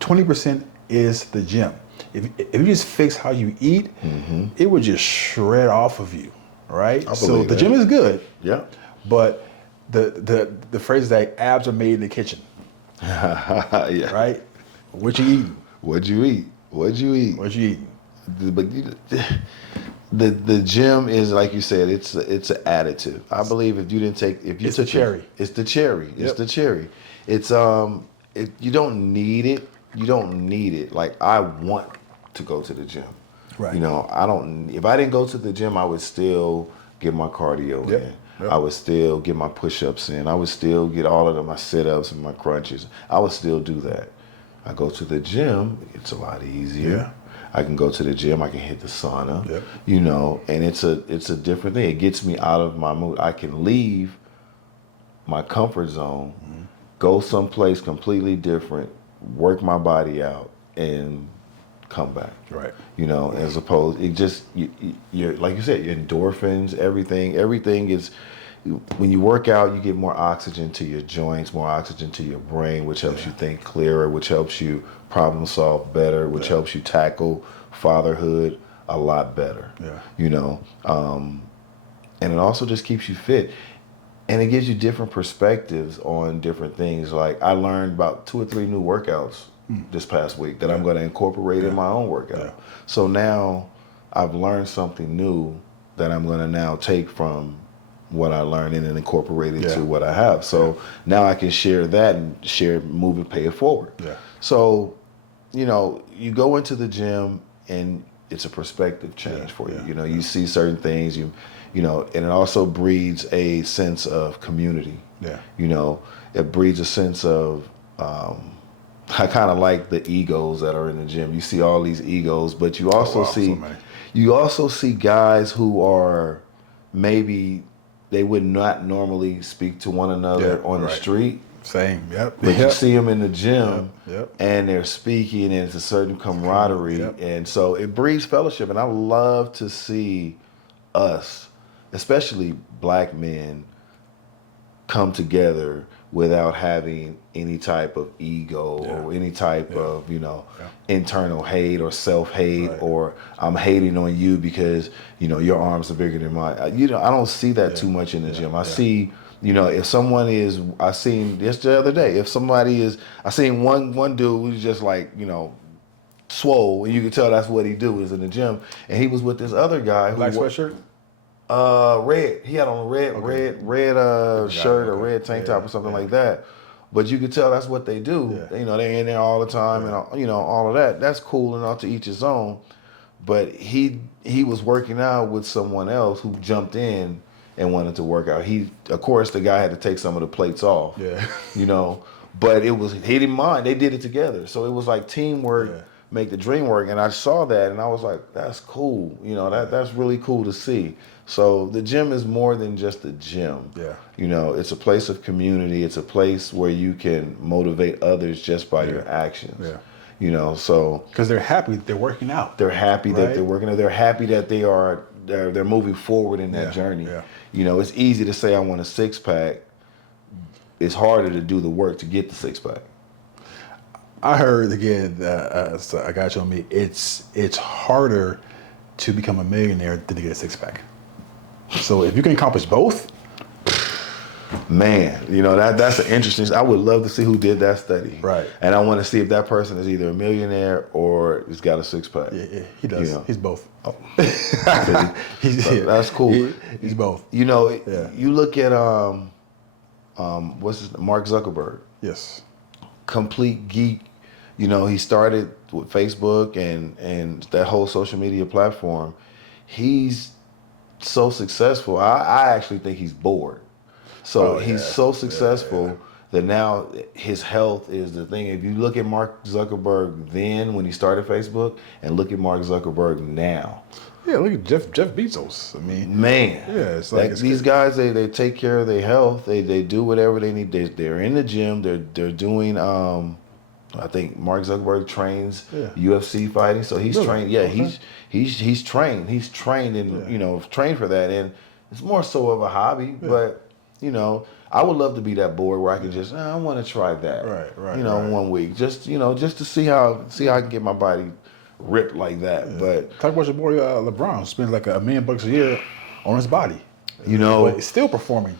20% is the gym. If you just fix how you eat, it would just shred off of you, right? So the gym is good. Yeah. But the phrase is that abs are made in the kitchen. Yeah. Right? What you eating? What'd you eat? What'd you eat? What you eating? But the gym is, like you said, it's an additive. I believe if you didn't take, it's the cherry. It's the cherry. Yep. It's the cherry. It's you don't need it. You don't need it. Like, I want to go to the gym. Right. I don't. If I didn't go to the gym, I would still get my cardio in. Yep. I would still get my push-ups in. I would still get all of my sit-ups and my crunches. I would still do that. I go to the gym. It's a lot easier. Yeah. I can go to the gym. I can hit the sauna. Yep. And it's a different thing. It gets me out of my mood. I can leave my comfort zone, go someplace completely different, work my body out, and come back. Right. As opposed, it just you're like you said, your endorphins, everything is when you work out, you get more oxygen to your joints, more oxygen to your brain, which helps you think clearer, which helps you problem solve better, which helps you tackle fatherhood a lot better. And it also just keeps you fit. And it gives you different perspectives on different things. Like I learned about 2 or 3 new workouts this past week that I'm going to incorporate in my own workout. So now I've learned something new that I'm going to now take from what I learned and then incorporate it to what I have. So now I can share that and move and pay it forward. So, you go into the gym and it's a perspective change for you. You see certain things, and it also breeds a sense of community. It breeds a sense of, I kind of like the egos that are in the gym. You see all these egos, but you also see guys who are maybe they would not normally speak to one another on the street. Same, But you see them in the gym, and they're speaking, and it's a certain camaraderie, and so it breeds fellowship. And I love to see us, especially black men, come together without having any type of ego or any type of internal hate or self-hate or I'm hating on you because your arms are bigger than mine. I don't see that too much in the gym. I see if someone is, I seen just the other day, I seen one dude who's just like swole, and you can tell that's what he do is in the gym, and he was with this other guy who black sweatshirt. Red. He had on a red shirt or red tank top or something like that. But you could tell that's what they do. They're in there all the time and all of that. That's cool and all to each his own. But he was working out with someone else who jumped in and wanted to work out. Of course, the guy had to take some of the plates off. But he didn't mind. They did it together. So it was like teamwork. Make the dream work, and I saw that, and I was like, "That's cool." That's really cool to see. So the gym is more than just a gym. It's a place of community. It's a place where you can motivate others just by your actions. So because they're happy they're working out. They're happy that they're working out. They're happy that they're moving forward in that journey. It's easy to say I want a 6-pack. It's harder to do the work to get the 6-pack. I heard again, so a guy told me it's harder to become a millionaire than to get a 6-pack. So if you can accomplish both, man, that's an interesting. I would love to see who did that study. Right. And I want to see if that person is either a millionaire or has got a 6-pack. Yeah, he does. He's both. Oh. That's cool. He's both. You look at Mark Zuckerberg. Yes. Complete geek. He started with Facebook and that whole social media platform. He's so successful. I actually think he's bored. So he's so successful that now his health is the thing. If you look at Mark Zuckerberg then when he started Facebook and look at Mark Zuckerberg now. Yeah, look at Jeff Bezos. I mean, man. Yeah, it's like these guys. They take care of their health. They do whatever they need. They're in the gym. They're doing. I think Mark Zuckerberg trains UFC fighting, so he's trained. Yeah, he's trained. He's trained and trained for that, and it's more so of a hobby. But I would love to be that bored where I can just I want to try that. Right. 1 week, just to see how I can get my body ripped like that. Yeah. But talk about your boy LeBron spends like $1 million a year on his body. But he's still performing.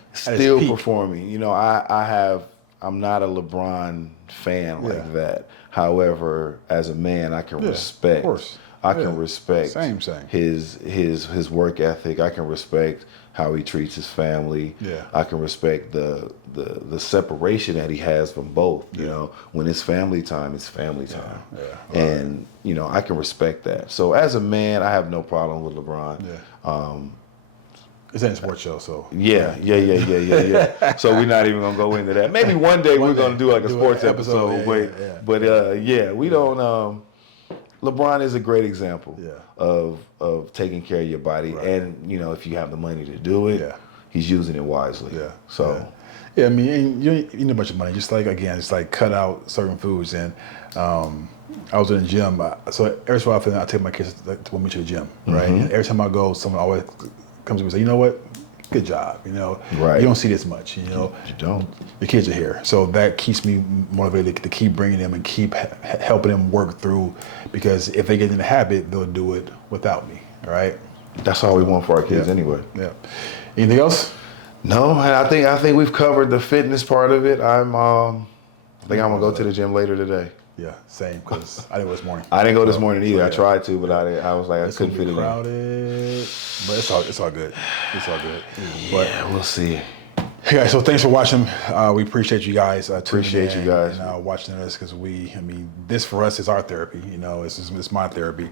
I'm not a LeBron fan like that. However, as a man, I can respect. Of course. I can respect Same. his work ethic. I can respect how he treats his family. Yeah. I can respect the separation that he has from both. When it's family time, it's family time. Yeah. And I can respect that. So as a man, I have no problem with LeBron. It's in a sports show, so. Yeah. So we're not even gonna go into that. Maybe one day we're gonna do like a sports episode. We don't. LeBron is a great example of taking care of your body, and if you have the money to do it, he's using it wisely. I mean, and you need a bunch of money. Just like cut out certain foods. And I was in the gym, so every so often I take my kids to me to the gym, right? And every time I go, someone always comes to me and say, "You know what? good job. You know, Right. You don't see this much. You know, You don't. the kids are here, so that keeps me motivated to keep bringing them and keep helping them work through. Because if they get in the habit, they'll do it without me. All right. That's all we want for our kids anyway. Yeah. Anything else? No, I think we've covered the fitness part of it. I think I'm gonna go to the gym later today. Yeah, same. Because I didn't go this morning. I didn't go this morning either. yeah. I tried to, but I was like, It's I couldn't gonna fit be it in. crowded, but it's all good. It's all good. But Yeah, we'll see. hey guys, so thanks for watching. We appreciate you guys. Appreciate you guys. And, watching us, because this for us is our therapy. You know, it's my therapy.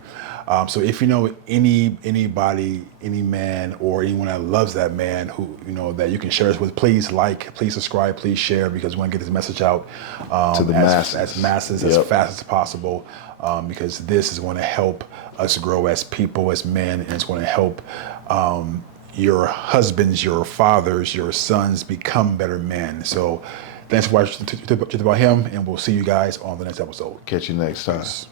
So if you know anybody, any man or anyone that loves that man who that you can share us with, please please subscribe, please share, because we want to get this message out To the as masses as Yep. fast as possible. Because this is going to help us grow as people, as men, and it's going to help your husbands, your fathers, your sons become better men. So thanks for watching Truth About Him, and we'll see you guys on the next episode. Catch you next time. Peace.